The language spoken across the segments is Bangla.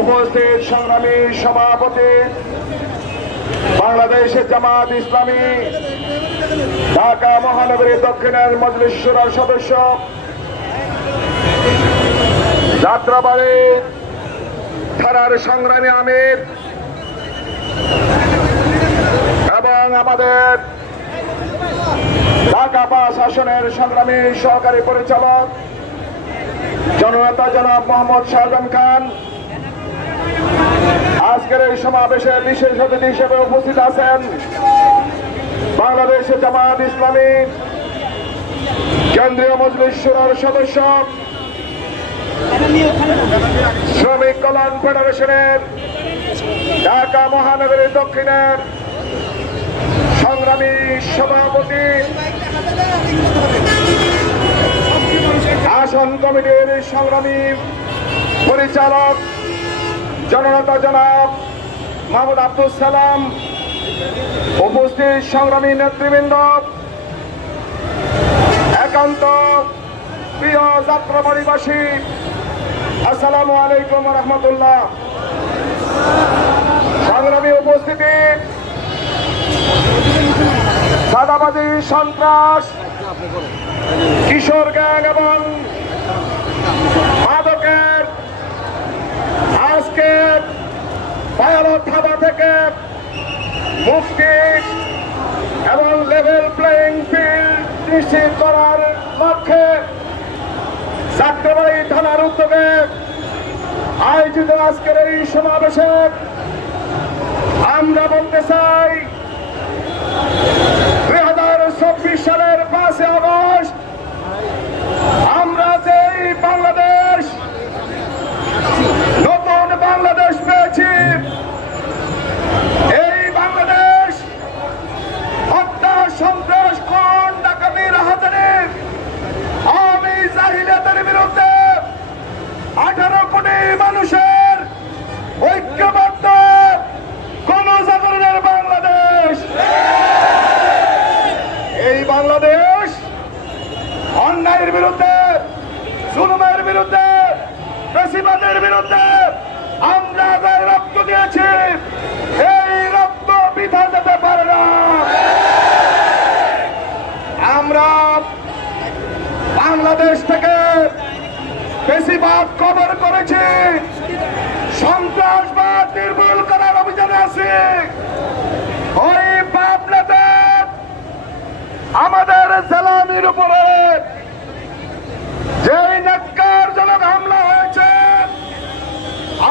উপস্থিত সংগ্রামী সভাপতি, বাংলাদেশের জামাত ইসলামী, ঢাকা মহানগরী দক্ষিণের মজলিশ্বরার সদস্য, যাত্রাবাড়ি থানার সংগ্রামী আমির এবং আমাদের ঢাকা পাস আসনের সংগ্রামী সহকারী পরিচালক জননেতা জনাব মোহাম্মদ শাহজাহান খান। আজকের এই সমাবেশে বিশেষ অতিথি হিসেবে উপস্থিত আছেন বাংলাদেশ জামাত ইসলামী কেন্দ্রীয় মজলিস সুরার সদস্য, শ্রমিক কল্যাণ ফেডারেশনের, ঢাকা মহানগরী দক্ষিণের সংগ্রামী সভাপতি আসন কমিটির সংগ্রামী পরিচালক, জননেতা জনাব মাহমুদ আব্দুল সালাম, উপস্থিত সংগ্রামী নেতৃবৃন্দ, একান্ত প্রিয় যাত্রা যাত্রাবাড়িবাসী, আসসালামু আলাইকুম রহমতুল্লাহ। সংগ্রামী উপস্থিতি সাদাবাদী সন্ত্রাস, কিশোর গ্যাং এবং মাদকের আজকে পায়ালট থাবা থেকে মুক্তি এবং লেভেল প্লেইং ফিল্ড নিশ্চিত করার লক্ষ্যে চাকরাবাড়ি থানার উদ্যোগে আয়োজিত আজকের এই সমাবেশে আমরা বলতে চাই দুই হাজার চব্বিশ সালের পাঁচই আগস্ট আমরা যেই বাংলাদেশ নতুন বাংলাদেশ পেয়েছি এই বাংলাদেশ হত্যা সন্ত্রাস কোন ডাকাতি রাহাজানি আমি জাহিলিয়াতের বিরুদ্ধে আঠারো কোটি মানুষের ঐক্যবদ্ধ গণজাগরণের বাংলাদেশ এই বাংলাদেশ অন্যায়ের বিরুদ্ধে জুলুমের বিরুদ্ধে বেশিবাদের বিরুদ্ধে আমরা যে রক্ত দিয়েছি, এই রক্ত বিধা যেতে পারে না। আমরা বাংলাদেশ থেকে বেশিরভাগ কবর করেছি, সন্ত্রাসবাদ নির্মূল করার অভিযানে আছি। ওই পাপনাদের আমাদের সালামির উপরে যে জনক হামলা হয়েছে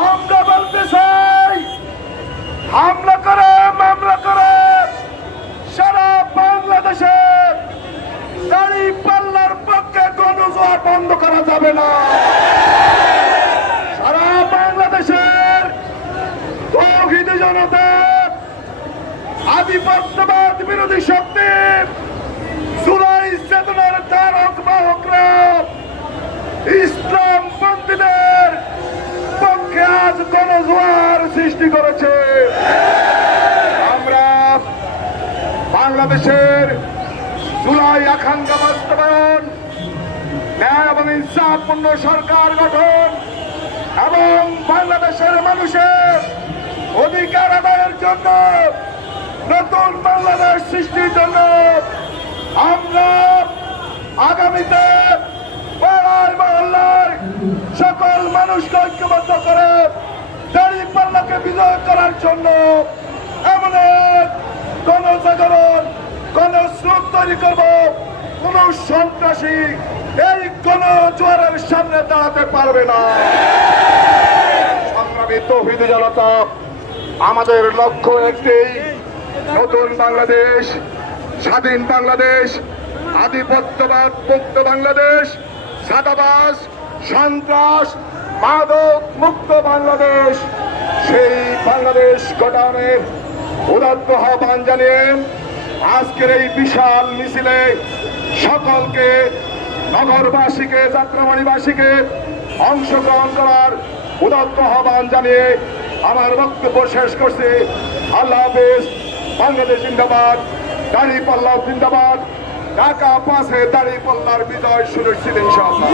আমরা বলতে চাই হামলা করে মামলা করে সারা বাংলাদেশে দাড়ি পাল্লার পক্ষে গণজোয়ার বন্ধ করা যাবে না সারা বাংলাদেশের তৌহিদি জনতা আধিপত্যবাদ বিরোধী শক্তি জুলাই চেতনার ধারক বাহকরা ইসলাম পন্থীদের পক্ষে গণজোয়ার সৃষ্টি করেছে। আমরা বাংলাদেশের জুলাই আকাঙ্ক্ষা বাস্তবায়ন, ন্যায় এবং ইনসাফপূর্ণ সরকার গঠন এবং বাংলাদেশের মানুষের অধিকার আদায়ের জন্য নতুন বাংলাদেশ সৃষ্টির জন্য আমরা আগামীতে পাড়ায় মহল্লায় সকল মানুষকে ঐক্যবদ্ধ করে বিজয় করার জন্য এমন এক গণজাগরণ, গণস্রোত তৈরি করব। কোন সন্ত্রাসী এই গণ জোয়ারের সামনে দাঁড়াতে পারবে না। সংগ্রামী তৌহিদ জনতা, আমাদের লক্ষ্য একটি নতুন বাংলাদেশ, স্বাধীন বাংলাদেশ, আধিপত্যবাদ মুক্ত বাংলাদেশ সাদাবাস সন্ত্রাস, মাদক মুক্ত বাংলাদেশ। সেই বাংলাদেশ গঠনের উদাত্ত আহ্বান জানিয়ে আজকের এই বিশাল মিছিলে সকলকে, নগরবাসীকে, যাত্রাবাড়িবাসীকে অংশগ্রহণ করার উদাত্ত আহ্বান জানিয়ে আমার বক্তব্য শেষ করছি। আল্লাহ হাফেজ, বাংলাদেশ জিন্দাবাদ, দাড়ি পাল্লা জিন্দাবাদ। ঢাকা পাশে দাড়ি পাল্লার বিজয় সুনিশ্চিত ইনশাআল্লাহ।